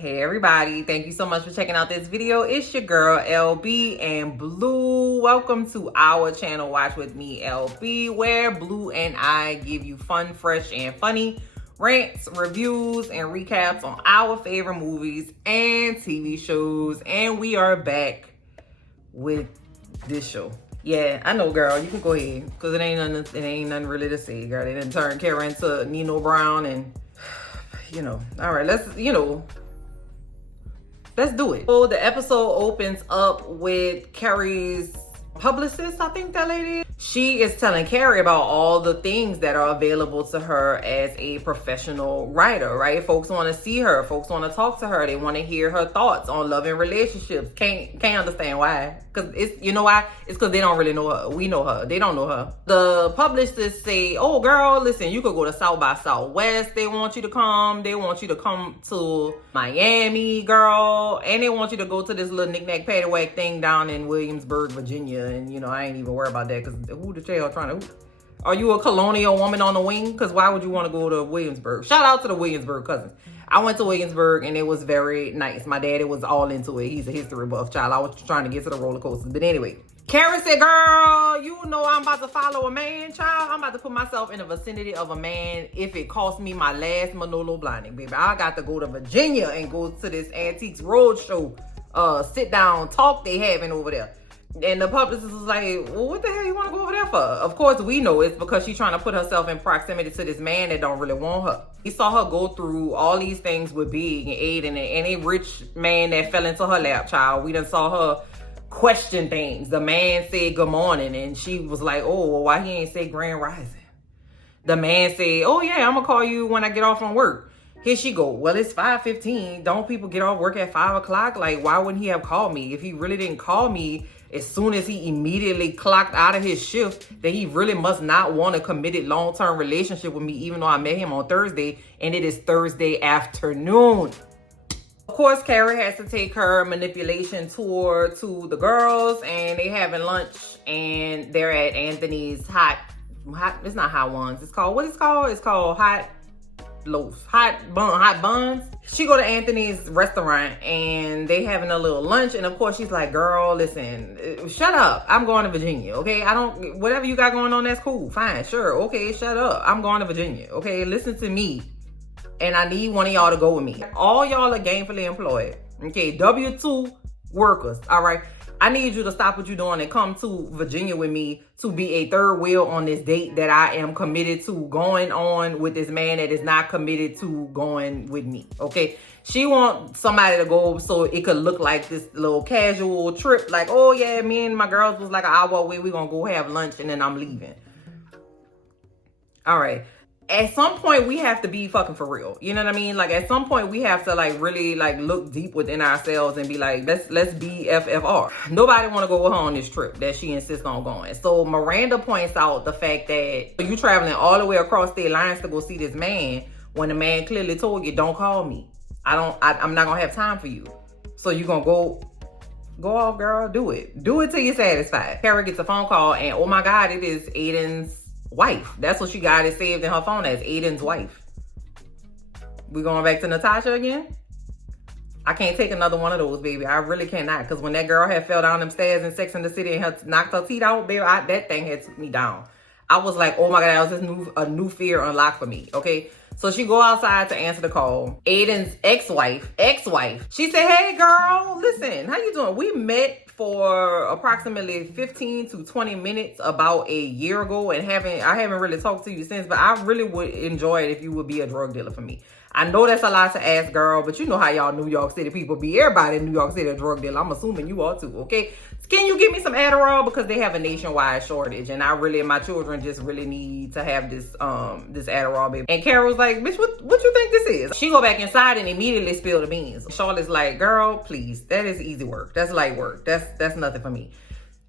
Hey everybody, thank you so much for checking out this video. It's your girl LB and Blue. Welcome to our channel, Watch With Me LB, where Blue and I give you fun, fresh, and funny rants, reviews, and recaps on our favorite movies and TV shows. And we are back with this show. Yeah, I know, girl. You can go ahead, because it ain't nothing really to say, girl. They didn't turn Carrie into Nino Brown and, all right, let's do it. So the episode opens up with Carrie's publicist, I think that lady. She is telling Carrie about all the things that are available to her as a professional writer, right? Folks want to see her. Folks want to talk to her. They want to hear her thoughts on love and relationships. Can't understand why. Because you know why? It's because they don't really know her. We know her. They don't know her. The publicists say, oh, girl, listen, you could go to South by Southwest. They want you to come. They want you to come to Miami, girl. And they want you to go to this little knick-knack paddywhack thing down in Williamsburg, Virginia. And, I ain't even worried about that because who the hell trying to... Are you a colonial woman on the wing? Because why would you want to go to Williamsburg? Shout out to the Williamsburg cousins. I went to Williamsburg and it was very nice. My daddy was all into it. He's a history buff child. I was trying to get to the roller coasters. But anyway, Carrie said, girl, you know I'm about to follow a man, child. I'm about to put myself in the vicinity of a man if it costs me my last Manolo blinding, baby. I got to go to Virginia and go to this Antiques Roadshow sit down talk they having over there. And the publicist was like, well, what the hell you want to go over there for? Of course, we know it's because she's trying to put herself in proximity to this man that don't really want her. He saw her go through all these things with Big and Aiden and any rich man that fell into her lap, child. We done saw her question things. The man said good morning and she was like, oh, well, why he ain't say grand rising? The man said, oh yeah, I'm gonna call you when I get off from work. Here she go, well, it's 5:15. Don't people get off work at 5 o'clock? Like, why wouldn't he have called me? If he really didn't call me as soon as he immediately clocked out of his shift, that he really must not want a committed long-term relationship with me, even though I met him on Thursday and it is Thursday afternoon. Of course, Carrie has to take her manipulation tour to the girls and they having lunch and they're at Anthony's hot, it's not hot ones. It's called, what it's called? It's called hot loaves, hot buns. She go to Anthony's restaurant and they having a little lunch, and of course she's like, girl, listen, shut up, I'm going to Virginia, okay? Whatever you got going on, that's cool, fine, sure, okay, shut up, I'm going to Virginia, okay? Listen to me, and I need one of y'all to go with me. All y'all are gainfully employed, okay? W-2 workers, all right? I need you to stop what you're doing and come to Virginia with me to be a third wheel on this date that I am committed to going on with this man that is not committed to going with me, okay? She wants somebody to go so it could look like this little casual trip. Like, oh yeah, me and my girls was like an hour away. We're going to go have lunch and then I'm leaving. All right. At some point, we have to be fucking for real. You know what I mean? Like, at some point, we have to, like, really, like, look deep within ourselves and be like, let's be FFR. Nobody want to go with her on this trip that she insists on going. So, Miranda points out the fact that you traveling all the way across state lines to go see this man when the man clearly told you, don't call me. I'm not going to have time for you. So, you're going to go off, girl. Do it. Do it till you're satisfied. Carrie gets a phone call and, oh, my God, it is Aiden's wife. That's what she got it saved in her phone as, Aiden's wife. We going back to Natasha again? I can't take another one of those, baby. I really cannot. Because when that girl had fell down them stairs in Sex and the City and had knocked her teeth out, baby, that thing had took me down. I was like, oh my God, that was a new fear unlocked for me, okay? So she go outside to answer the call. Aiden's ex-wife, she said, hey girl, listen, how you doing? We met for approximately 15 to 20 minutes about a year ago and I haven't really talked to you since, but I really would enjoy it if you would be a drug dealer for me. I know that's a lot to ask, girl, but you know how y'all New York City people be. Everybody in New York City a drug dealer. I'm assuming you are too, okay? Can you give me some Adderall? Because they have a nationwide shortage. And my children just really need to have this Adderall, baby. And Carol was like, bitch, what you think this is? She go back inside and immediately spill the beans. Charlotte's like, girl, please. That is easy work. That's light work. That's nothing for me.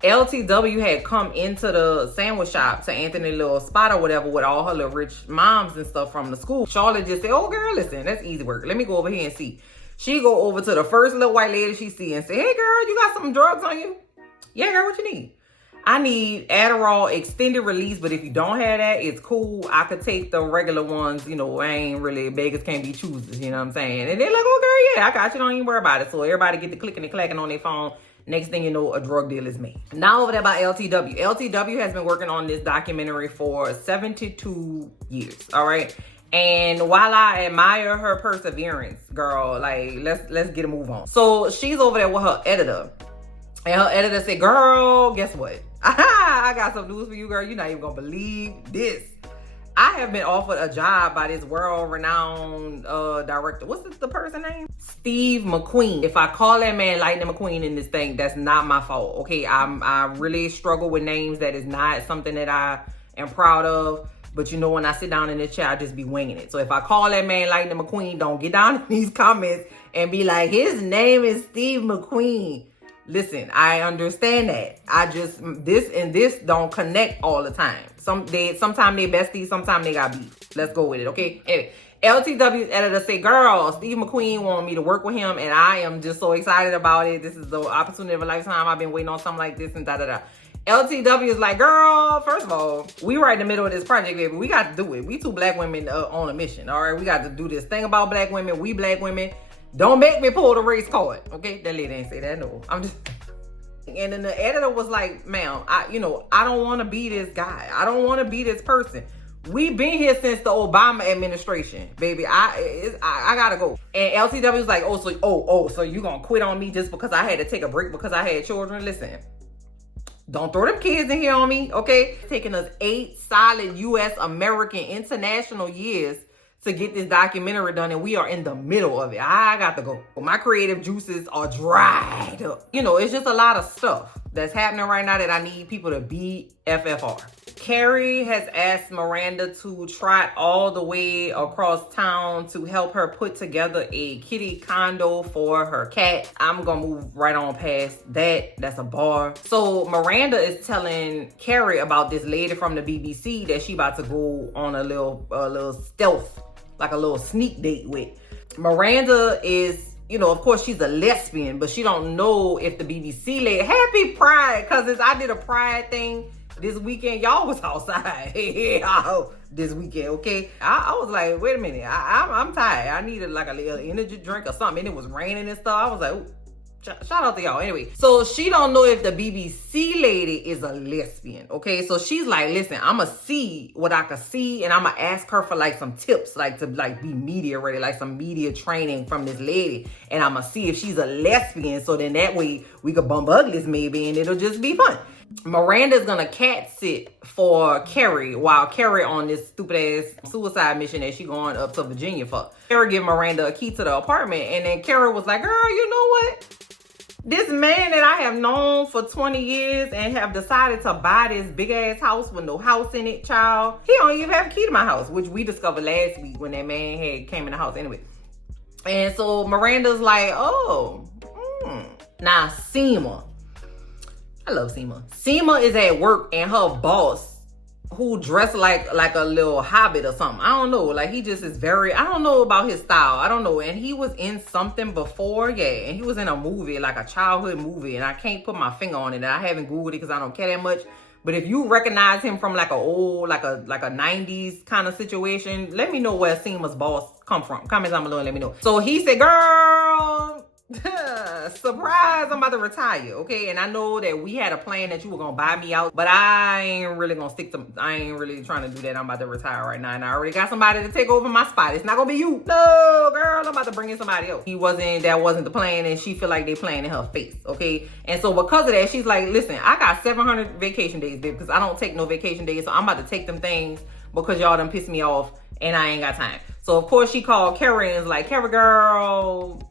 LTW had come into the sandwich shop to Anthony's little spot or whatever with all her little rich moms and stuff from the school. Charlotte just said, oh, girl, listen, that's easy work. Let me go over here and see. She go over to the first little white lady she see and say, hey, girl, you got some drugs on you? Yeah, girl, what you need? I need Adderall extended release, but if you don't have that, it's cool. I could take the regular ones, you know, I ain't really, beggars can't be choosers, you know what I'm saying? And they're like, oh girl, yeah, I got you, don't even worry about it. So everybody get to clicking and clacking on their phone. Next thing you know, a drug deal is made. Now over there by LTW. LTW has been working on this documentary for 72 years, all right? And while I admire her perseverance, girl, like, let's get a move on. So she's over there with her editor. And her editor said, girl, guess what? I got some news for you, girl. You're not even gonna believe this. I have been offered a job by this world-renowned director. What's the person name? Steve McQueen. If I call that man Lightning McQueen in this thing, that's not my fault, okay? I really struggle with names. That is not something that I am proud of. But you know, when I sit down in this chair, I just be winging it. So if I call that man Lightning McQueen, don't get down in these comments and be like, his name is Steve McQueen. Listen, I understand that. I just, this don't connect all the time. Sometimes they besties, sometimes they got beef. Let's go with it, okay? Anyway, LTW's editor say, girl, Steve McQueen wanted me to work with him, and I am just so excited about it. This is the opportunity of a lifetime. I've been waiting on something like this and da-da-da. LTW is like, girl, first of all, we right in the middle of this project, baby. We got to do it. We two black women on a mission, all right? We got to do this thing about black women. We black women. Don't make me pull the race card, okay? That lady ain't say that, no. I'm just... And then the editor was like, ma'am, I don't want to be this guy. I don't want to be this person. We've been here since the Obama administration, baby. I gotta go. And LTW was like, so you gonna quit on me just because I had to take a break because I had children? Listen, don't throw them kids in here on me, okay? It's taking us 8 solid U.S. American international years to get this documentary done, and we are in the middle of it. I got to go. My creative juices are dried up. You know, it's just a lot of stuff that's happening right now that I need people to be FFR. Carrie has asked Miranda to trot all the way across town to help her put together a kitty condo for her cat. I'm gonna move right on past that. That's a bar. So Miranda is telling Carrie about this lady from the BBC that she about to go on a little stealth, like a little sneak date with. Miranda is, you know, of course she's a lesbian, but she don't know if the BBC lady, happy Pride, cousins. I did a Pride thing this weekend. Y'all was outside this weekend, okay? I was like, wait a minute, I'm tired. I needed like a little energy drink or something, and it was raining and stuff. I was like, ooh. Shout out to y'all. Anyway, so she don't know if the BBC lady is a lesbian, okay? So she's like, listen, I'ma see what I can see, and I'ma ask her for like some tips, like to like be media ready, like some media training from this lady, and I'ma see if she's a lesbian, so then that way we could bump uglies maybe, and it'll just be fun. Miranda's gonna cat sit for Carrie while Carrie on this stupid ass suicide mission that she going up to Virginia for. Carrie give Miranda a key to the apartment, and then Carrie was like, girl, you know what? This man that I have known for 20 years and have decided to buy this big ass house with no house in it, child. He don't even have a key to my house, which we discovered last week when that man came in the house anyway. And so Miranda's like, Now Seema, I love Seema. Seema is at work, and her boss, who dressed like a little hobbit or something. I don't know. Like, he just is very, I don't know about his style. I don't know. And he was in something before, yeah. And he was in a movie, like a childhood movie. And I can't put my finger on it. And I haven't Googled it because I don't care that much. But if you recognize him from like a old, like a 90s kind of situation, let me know where Seema's boss come from. Comments down below and let me know. So he said, girl, surprise, I'm about to retire, okay? And I know that we had a plan that you were gonna buy me out, but I ain't really trying to do that. I'm about to retire right now, and I already got somebody to take over my spot. It's not gonna be you. No, girl, I'm about to bring in somebody else. That wasn't the plan, and she feel like they playing in her face, okay? And so because of that, she's like, listen, I got 700 vacation days, babe, because I don't take no vacation days, so I'm about to take them things because y'all done pissed me off, and I ain't got time. So of course she called Carrie and was like, Carrie girl,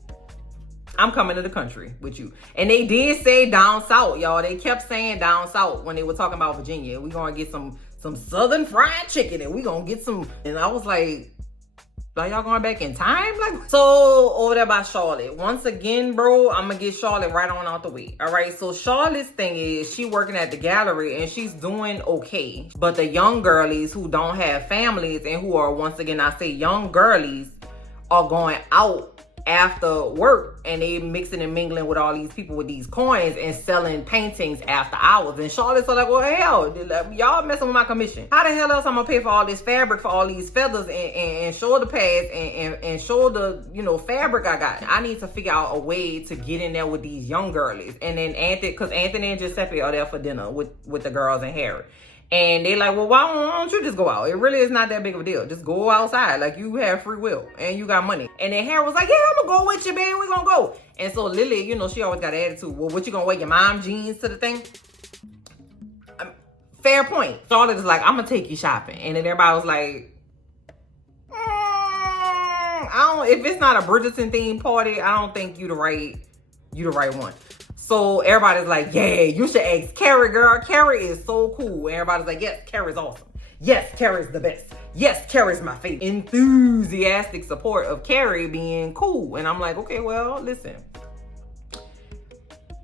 I'm coming to the country with you. And they did say down south, y'all. They kept saying down south when they were talking about Virginia. We gonna get some southern fried chicken, and we gonna get some. And I was like, are y'all going back in time? Like, so over there by Charlotte. Once again, bro, I'm gonna get Charlotte right on out the way. All right. So Charlotte's thing is she working at the gallery and she's doing okay. But the young girlies who don't have families and who are, once again, I say young girlies, are going out after work, and they mixing and mingling with all these people with these coins and selling paintings after hours. And Charlotte's like, well, hell, y'all messing with my commission. How the hell else I'm gonna pay for all this fabric, for all these feathers, and shoulder pads and shoulder, fabric I got? I need to figure out a way to get in there with these young girlies. And then because Anthony and Giuseppe are there for dinner with the girls and Harry. And they like, well, why don't you just go out? It really is not that big of a deal. Just go outside. Like, you have free will and you got money. And then Harry was like, yeah, I'm gonna go with you, babe. We're gonna go. And so Lily, she always got an attitude. Well, what, you gonna wear your mom jeans to the thing? Fair point. Charlotte is like, I'm gonna take you shopping. And then everybody was like, if it's not a Bridgerton themed party, I don't think you the right one. So everybody's like, yeah, you should ask Carrie, girl. Carrie is so cool. And everybody's like, yes, Carrie's awesome. Yes, Carrie's the best. Yes, Carrie's my favorite. Enthusiastic support of Carrie being cool. And I'm like, okay, well, listen.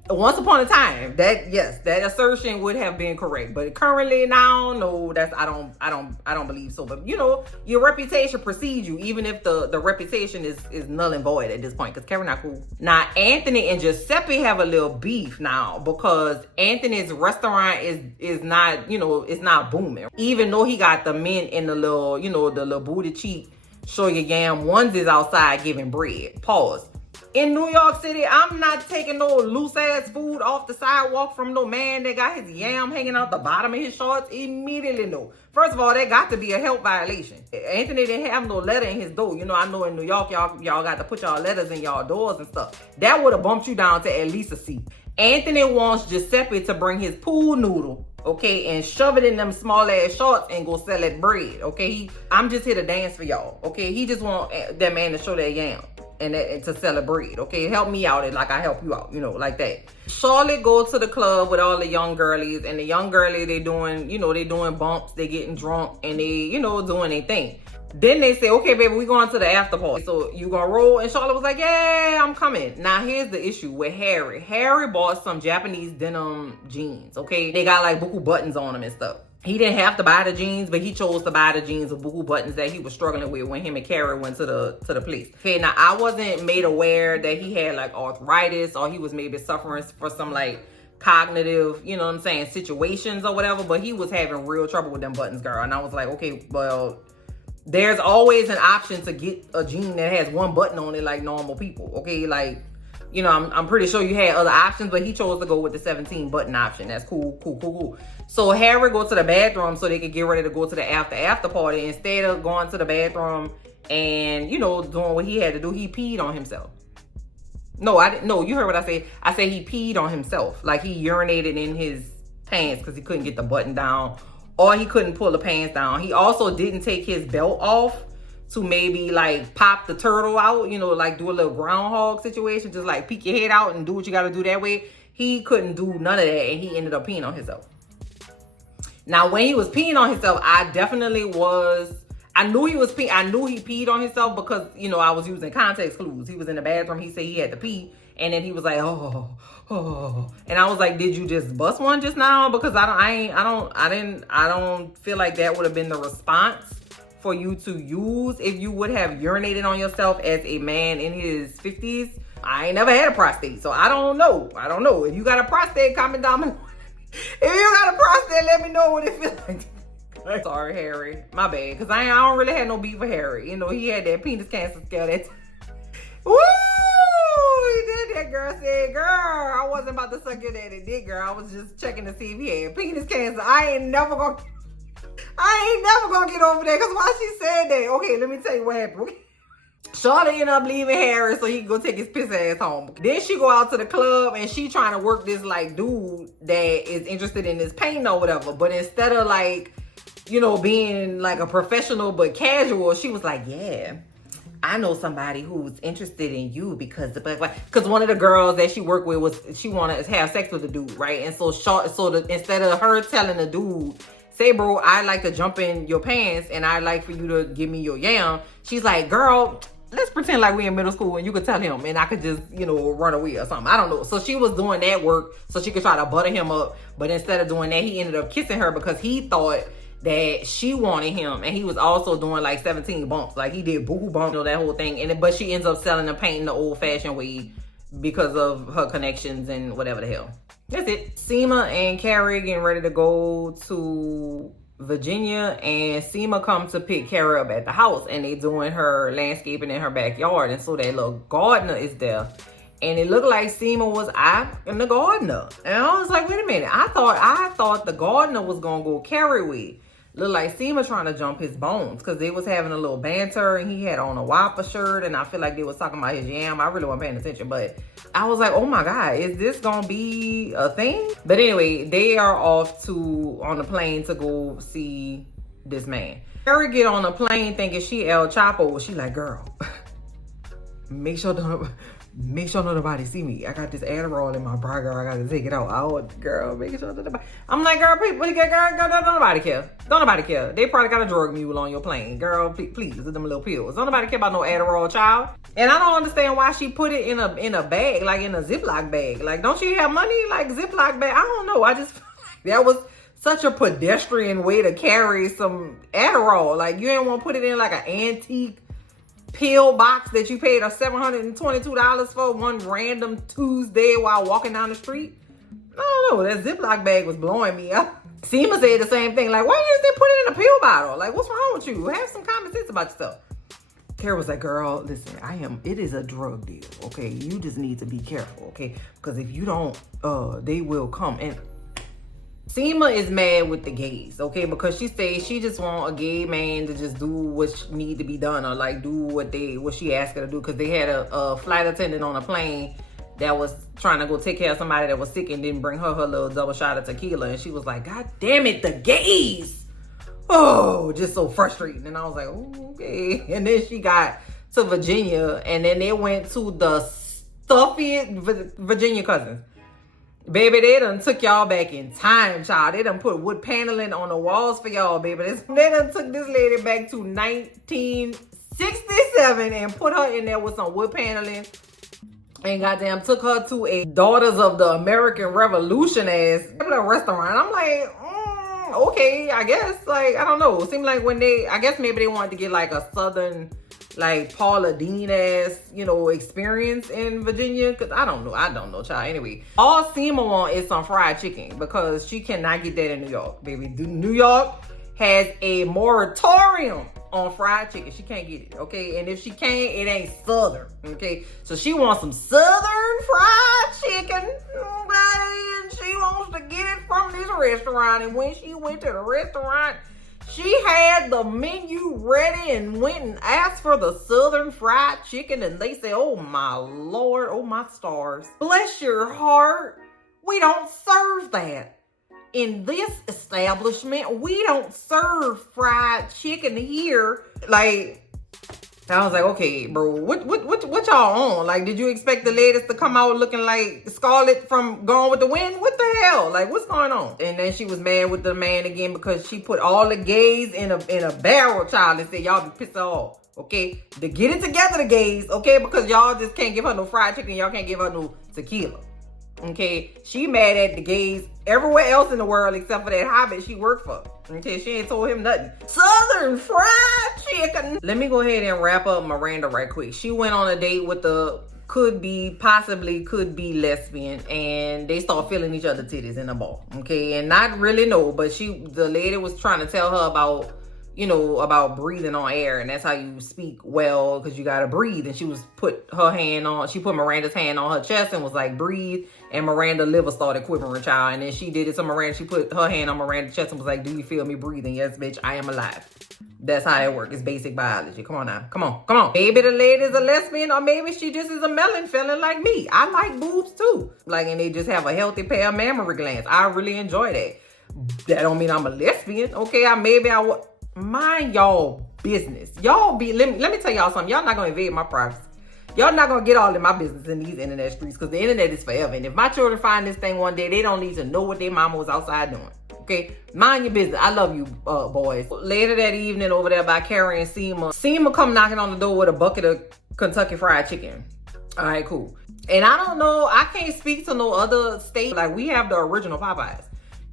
Once upon a time, that assertion would have been correct, but currently now, no, I don't believe so. But your reputation precedes you, even if the reputation is null and void at this point, because Carrie not cool. Now Anthony and Giuseppe have a little beef now because Anthony's restaurant is not it's not booming, even though he got the men in the little the little booty cheek show your yam onesies outside giving bread. Pause. In New York City, I'm not taking no loose-ass food off the sidewalk from no man that got his yam hanging out the bottom of his shorts. Immediately, no. First of all, that got to be a health violation. Anthony didn't have no letter in his door. I know in New York, y'all got to put y'all letters in y'all doors and stuff. That would have bumped you down to at least a C. Anthony wants Giuseppe to bring his pool noodle, okay, and shove it in them small-ass shorts and go sell it bread, okay? I'm just here to dance for y'all, okay? He just want that man to show that yam. And to celebrate, okay? Help me out like I help you out, like that. Charlotte goes to the club with all the young girlies, and the young girlies, they doing bumps, they getting drunk, and they, doing their thing. Then they say, okay, baby, we going to the after party. So you gonna roll? And Charlotte was like, yeah, I'm coming. Now, here's the issue with Harry. Harry bought some Japanese denim jeans, okay? They got like buku buttons on them and stuff. He didn't have to buy the jeans, but he chose to buy the jeans with buku buttons that he was struggling with when him and Carrie went to the place. Okay, now I wasn't made aware that he had like arthritis or he was maybe suffering for some like cognitive, situations or whatever, but he was having real trouble with them buttons, girl. And I was like, okay, well, there's always an option to get a jean that has one button on it like normal people, okay? Like, I'm pretty sure you had other options, but he chose to go with the 17 button option. That's cool. So Harry go to the bathroom so they could get ready to go to the after party. Instead of going to the bathroom and, doing what he had to do, he peed on himself. No, I didn't. No, you heard what I said. I said he peed on himself. Like he urinated in his pants because he couldn't get the button down or he couldn't pull the pants down. He also didn't take his belt off to maybe like pop the turtle out, like do a little groundhog situation, just like peek your head out and do what you got to do that way. He couldn't do none of that, and he ended up peeing on himself. Now, when he was peeing on himself, I knew he was peeing. I knew he peed on himself because, I was using context clues. He was in the bathroom. He said he had to pee. And then he was like, oh. And I was like, did you just bust one just now? Because I don't feel like that would have been the response for you to use if you would have urinated on yourself as a man in his 50s. I ain't never had a prostate, so I don't know. If you got a prostate, comment down below. If you got a prostate, let me know what it feels like. Sorry, Harry. My bad. Because I don't really have no beef with Harry. He had that penis cancer scale. Woo! He did that, girl. Said, girl, I wasn't about to suck your daddy dick, girl. I was just checking to see if he had penis cancer. I ain't never gonna get over that. Because why she said that? Okay, let me tell you what happened. Okay. Charlotte ended up leaving Harry so he can go take his piss ass home. Then she go out to the club and she trying to work this like dude that is interested in this painting or whatever. But instead of like, being like a professional but casual, she was like, yeah, I know somebody who's interested in you because one of the girls that she worked with she wanted to have sex with the dude, right? And so instead of her telling the dude, say, bro, I like to jump in your pants and I like for you to give me your yam, she's like, girl, let's pretend like we in middle school and you could tell him and I could just, run away or something. I don't know. So she was doing that work so she could try to butter him up. But instead of doing that, he ended up kissing her because he thought that she wanted him, and he was also doing like 17 bumps. Like he did boo bump, you know, that whole thing. But she ends up selling and painting the old-fashioned way because of her connections and whatever the hell. That's it. Seema and Carrie getting ready to go to Virginia, and Seema come to pick Carrie up at the house, and they doing her landscaping in her backyard, and so that little gardener is there. And it looked like Seema was out in the gardener. And I was like, wait a minute. I thought the gardener was gonna go Carrie with. Looked like Seema trying to jump his bones, because they was having a little banter, and he had on a Whopper shirt, and I feel like they was talking about his yam. I really wasn't paying attention, but I was like, oh my God, is this gonna be a thing? But anyway, they are off on the plane to go see this man. Carrie get on the plane thinking she El Chapo. She like, girl, make sure nobody see me. I got this Adderall in my bra, girl. I gotta take it out. Girl, make sure nobody. I'm like, girl, don't nobody care. Don't nobody care. They probably got a drug mule on your plane. Girl, please, with them little pills. Don't nobody care about no Adderall, child. And I don't understand why she put it in a bag, like in a Ziploc bag. Like, don't she have money? Like, Ziploc bag? I don't know. I just, that was such a pedestrian way to carry some Adderall. Like, you didn't want to put it in like an antique pill box that you paid $722 for one random Tuesday while walking down the street. I don't know. That Ziploc bag was blowing me up. Seema said the same thing. Like, why you just put it in a pill bottle? Like, what's wrong with you? Have some common sense about yourself. Carrie was like, girl, listen, it is a drug deal, okay? You just need to be careful, okay? Because if you don't, they will come. And Seema is mad with the gays, okay? Because she says she just want a gay man to just do what need to be done, or like do what she asked her to do. Because they had a flight attendant on a plane that was trying to go take care of somebody that was sick and didn't bring her little double shot of tequila. And she was like, God damn it, the gays. Oh, just so frustrating. And I was like, oh, okay. And then she got to Virginia, and then they went to the stuffiest Virginia cousins. Baby, they done took y'all back in time, child. They done put wood paneling on the walls for y'all, baby. They done took this lady back to 1967 and put her in there with some wood paneling. And goddamn took her to a Daughters of the American Revolution ass restaurant. I'm like, okay, I guess. Like, I don't know. It seemed like I guess maybe they wanted to get like a Southern, like Paula Deen ass, experience in Virginia. Cause I don't know, child. Anyway, all Seema want is some fried chicken, because she cannot get that in New York, baby. New York has a moratorium on fried chicken. She can't get it, okay? And if she can't, it ain't Southern, okay? So she wants some Southern fried chicken, okay? And she wants to get it from this restaurant. And when she went to the restaurant, she had the menu ready and went and asked for the Southern fried chicken. And they said, oh my Lord, oh my stars. Bless your heart. We don't serve that. In this establishment, we don't serve fried chicken here. Like, I was like, okay, bro, what y'all on? Like, did you expect the ladies to come out looking like Scarlett from Gone with the Wind? What the hell? Like, what's going on? And then she was mad with the man again because she put all the gays in a barrel, child, and said, y'all be pissed off, okay? To get it together, the gays, okay? Because y'all just can't give her no fried chicken. Y'all can't give her no tequila. Okay, she mad at the gays everywhere else in the world except for that hobbit she worked for. Okay, she ain't told him nothing. Southern fried chicken. Let me go ahead and wrap up Miranda right quick. She went on a date with the possibly could be lesbian, and they start feeling each other's titties in the bar. Okay, and not really no, but the lady was trying to tell her about, about breathing on air, and that's how you speak well, because you gotta breathe. And she put Miranda's hand on her chest and was like, breathe. And Miranda's liver started quivering, child. And then she did it to Miranda. She put her hand on Miranda's chest and was like, do you feel me breathing? Yes, bitch, I am alive. That's how it works. It's basic biology. Come on now. Come on. Maybe the lady's a lesbian, or maybe she just is a melon feeling like me. I like boobs too. Like, and they just have a healthy pair of mammary glands. I really enjoy that. That don't mean I'm a lesbian. Okay, mind y'all business. Let me tell y'all something. Y'all not gonna invade my privacy. Y'all not gonna get all in my business in these internet streets, because the internet is forever. And if my children find this thing one day, they don't need to know what their mama was outside doing. Okay, mind your business. I love you, boys. Later that evening, over there by Carrie and Seema come knocking on the door with a bucket of Kentucky Fried Chicken. All right, cool. And I don't know, I can't speak to no other state. Like, we have the original Popeyes.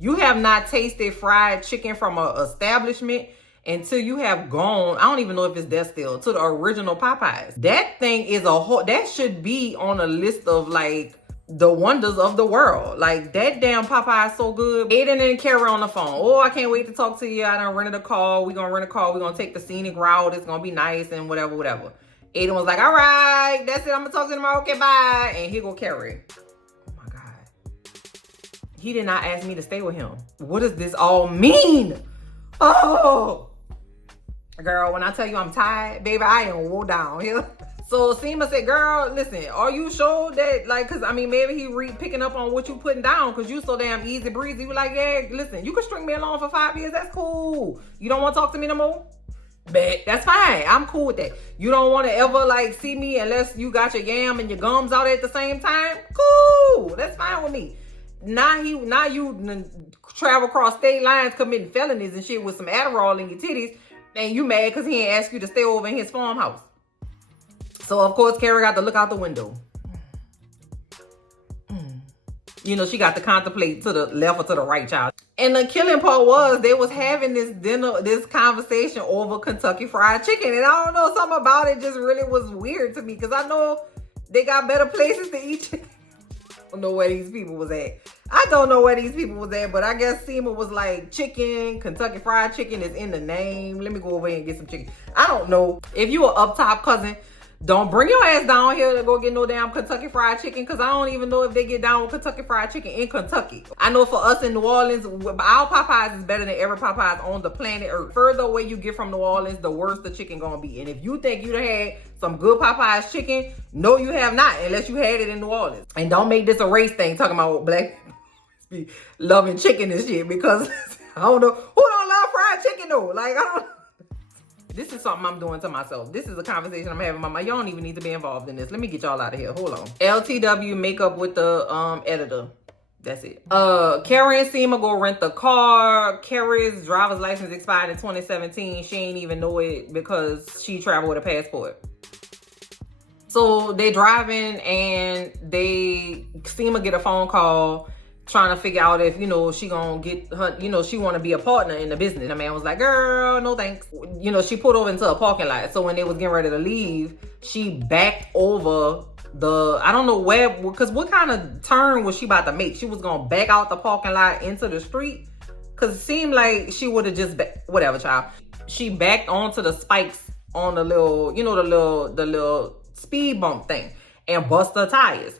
You have not tasted fried chicken from an establishment until you have gone, I don't even know if it's there still, to the original Popeyes. That thing is that should be on a list of like the wonders of the world. Like that damn Popeye is so good. Aiden and Carrie on the phone. Oh, I can't wait to talk to you. I done rented a car. We gonna rent a car. We gonna take the scenic route. It's gonna be nice and whatever. Aiden was like, all right, that's it. I'm gonna talk to you tomorrow. Okay, bye. And here go Carrie. Oh my God. He did not ask me to stay with him. What does this all mean? Oh, girl, when I tell you I'm tired, baby, I am wore down here. So Seema said, girl, listen, are you sure that, like, because, I mean, maybe he picking up on what you putting down because you so damn easy breezy. You like, yeah, listen, you can string me along for 5 years. That's cool. You don't want to talk to me no more? Bet. That's fine. I'm cool with that. You don't want to ever, like, see me unless you got your yam and your gums out at the same time? Cool. That's fine with me. Now you travel across state lines committing felonies and shit with some Adderall in your titties, and you mad because he ain't asked you to stay over in his farmhouse. So, of course, Carrie got to look out the window. You know, she got to contemplate to the left or to the right, child. And the killing part was they was having this conversation over Kentucky Fried Chicken. And I don't know, something about it just really was weird to me because I know they got better places to eat chicken. I don't know where these people was at. But I guess Seema was like, chicken, Kentucky Fried Chicken is in the name. Let me go over here and get some chicken. I don't know. If you an up top cousin, don't bring your ass down here to go get no damn Kentucky Fried Chicken because I don't even know if they get down with Kentucky Fried Chicken in Kentucky. I know for us in New Orleans, our Popeyes is better than every Popeyes on the planet Earth. Further away you get from New Orleans, the worse the chicken gonna be. And if you think you done had some good Popeyes chicken, no, you have not, unless you had it in New Orleans. And don't make this a race thing talking about black people be loving chicken and shit because I don't know who don't love fried chicken though. Like, I don't. This is something I'm doing to myself. This is a conversation I'm having with my mind. Y'all don't even need to be involved in this. Let me get y'all out of here. Hold on. LTW makeup with the editor. That's it. Carrie and Seema go rent the car. Carrie's driver's license expired in 2017. She ain't even know it because she traveled with a passport. So they driving and Seema get a phone call trying to figure out if, you know, she gonna get her, you know, she want to be a partner in the business. The man was like, girl, no thanks. You know, she pulled over into a parking lot. So when they was getting ready to leave, she backed over I don't know where, because what kind of turn was she about to make? She was gonna back out the parking lot into the street? Because it seemed like she would have just, whatever, child. She backed onto the spikes on the little, you know, the little speed bump thing and bust her tires.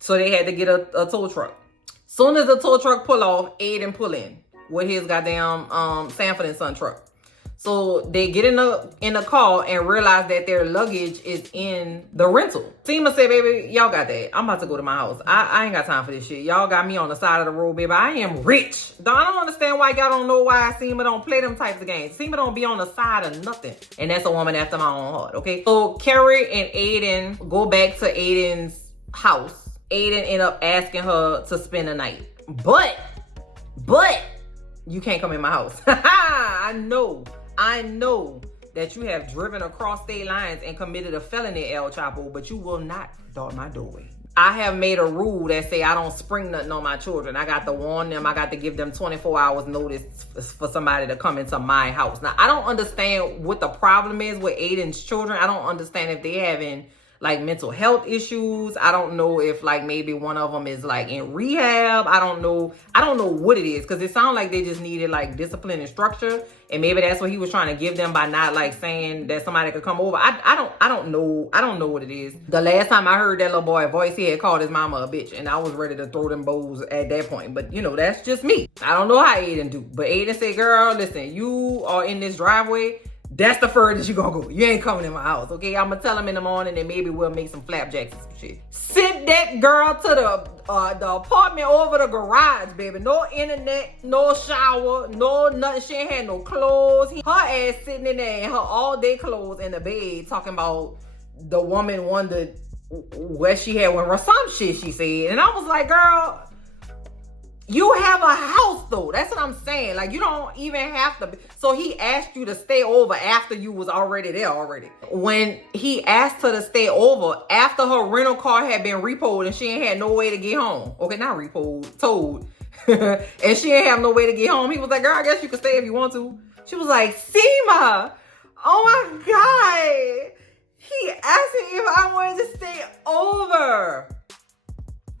So they had to get a tow truck. Soon as the tow truck pull off, Aiden pull in with his goddamn Sanford and Son truck. So they get in the car and realize that their luggage is in the rental. Seema said, baby, y'all got that. I'm about to go to my house. I ain't got time for this shit. Y'all got me on the side of the road, baby. I am rich. I don't understand why y'all don't know why Seema don't play them types of games. Seema don't be on the side of nothing. And that's a woman after my own heart, okay? So Carrie and Aiden go back to Aiden's house. Aiden ended up asking her to spend the night. But you can't come in my house. I know that you have driven across state lines and committed a felony, El Chapo, but you will not dart my doorway. I have made a rule that say I don't spring nothing on my children. I got to warn them. I got to give them 24 hours notice for somebody to come into my house. Now, I don't understand what the problem is with Aiden's children. I don't understand if they having like mental health issues. I don't know if like maybe one of them is like in rehab. I don't know what it is, because it sounds like they just needed like discipline and structure, and maybe that's what he was trying to give them by not like saying that somebody could come over. I don't know what it is. The last time I heard that little boy voice, he had called his mama a bitch, and I was ready to throw them bows at that point. But you know, that's just me. I don't know how Aiden do, but Aiden said, girl, listen, you are in this driveway. That's the furthest you gonna go. You ain't coming in my house, okay? I'm gonna tell him in the morning and maybe we'll make some flapjacks and some shit. Sent that girl to the apartment over the garage, baby. No internet, no shower, no nothing. She ain't had no clothes. Her ass sitting in there in her all day clothes in the bed talking about the woman wondered where she had went or some shit she said. And I was like, girl, you have a house though. That's what I'm saying. Like, you don't even have to. So he asked you to stay over after you was already there already. When he asked her to stay over after her rental car had been repoed and she ain't had no way to get home. Okay, not repoed, towed. And she ain't have no way to get home. He was like, girl, I guess you can stay if you want to. She was like, Seema, oh my God. He asked me if I wanted to stay over.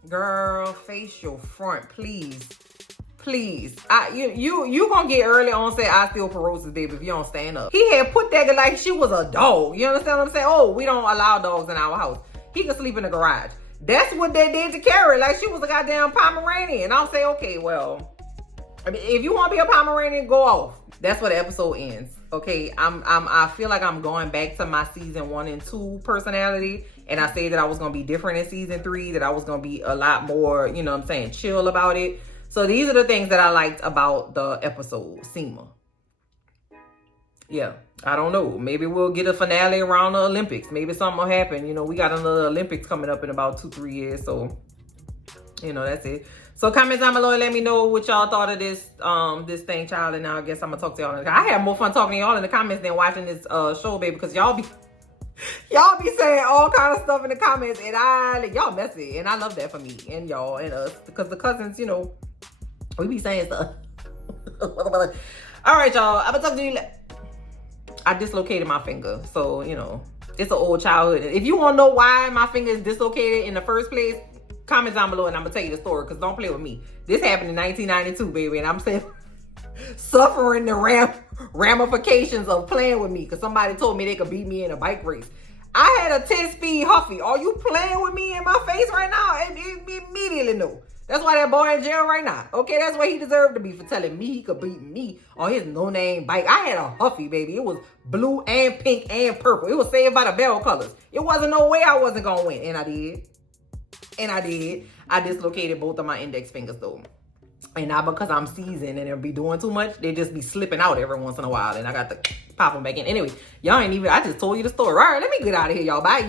Girl, face your front, please. Please. You gonna get early on say osteoporosis, baby, if you don't stand up. He had put that like she was a dog. You understand what I'm saying? Oh, we don't allow dogs in our house. He can sleep in the garage. That's what they did to Carrie. Like she was a goddamn Pomeranian. I'll say, okay, well, I mean, if you want to be a Pomeranian, go off. That's where the episode ends. Okay, I feel like I'm going back to my season 1 and 2 personality. And I say that I was gonna be different in season 3, that I was gonna be a lot more, you know what I'm saying, chill about it. So these are the things that I liked about the episode, Seema. Yeah, I don't know. Maybe we'll get a finale around the Olympics. Maybe something will happen. You know, we got another Olympics coming up in about 2-3 years. So, you know, that's it. So comment down below and let me know what y'all thought of this this thing, child. And now I guess I'm gonna talk to y'all. I have more fun talking to y'all in the comments than watching this show, baby, because y'all be saying all kind of stuff in the comments, and y'all messy, and I love that for me and y'all and us, because the cousins, you know, we be saying stuff. All right, y'all. I'm gonna talk to you. I dislocated my finger, so you know it's an old childhood. If you want to know why my finger is dislocated in the first place, comment down below, and I'm gonna tell you the story. Cause don't play with me. This happened in 1992, baby, and I'm saying suffering the ramifications of playing with me. Cause somebody told me they could beat me in a bike race. I had a 10-speed Huffy. Are you playing with me in my face right now? And immediately no. That's why that boy in jail right now. Okay, that's what he deserved to be, for telling me he could beat me on his no-name bike. I had a Huffy, baby. It was blue and pink and purple. It was Saved by the Bell colors. It wasn't no way I wasn't going to win. And I did. And I did. I dislocated both of my index fingers, though. And not because I'm seasoned and it'll be doing too much. They just be slipping out every once in a while. And I got to pop them back in. Anyway, y'all ain't even, I just told you the story. All right, let me get out of here, y'all. Bye.